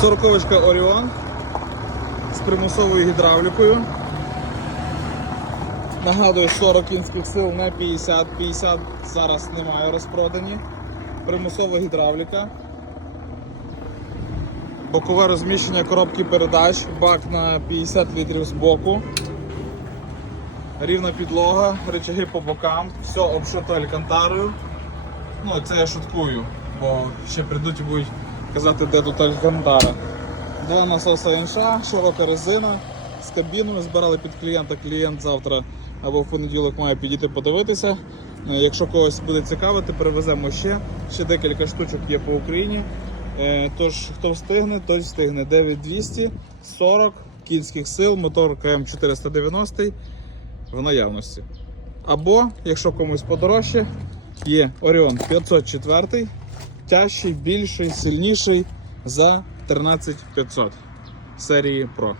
Сороковочка Оріон з примусовою гідравлікою. Нагадую, 40 кінських сил, не 50. 50 зараз немає розпродані. Примусова гідравліка. Бокове розміщення коробки передач, бак на 50 літрів з боку. Рівна підлога, речаги по бокам, все обшито алькантарою. Ну, це я шуткую, бо ще прийдуть і будуть казати, де тут алькантара. Два насоса інша, широка резина з кабіною. Збирали під клієнта. Клієнт завтра або в понеділок має підійти подивитися. Е, Якщо когось буде цікавити, привеземо ще. Ще декілька штучок є по Україні. Е, Тож, хто встигне, той встигне. 9200, 40 кінських сил, мотор КМ 490 в наявності. Або, якщо комусь подорожче, є Orion 504, тяжчий, більший, сильніший за 13500 серії Pro.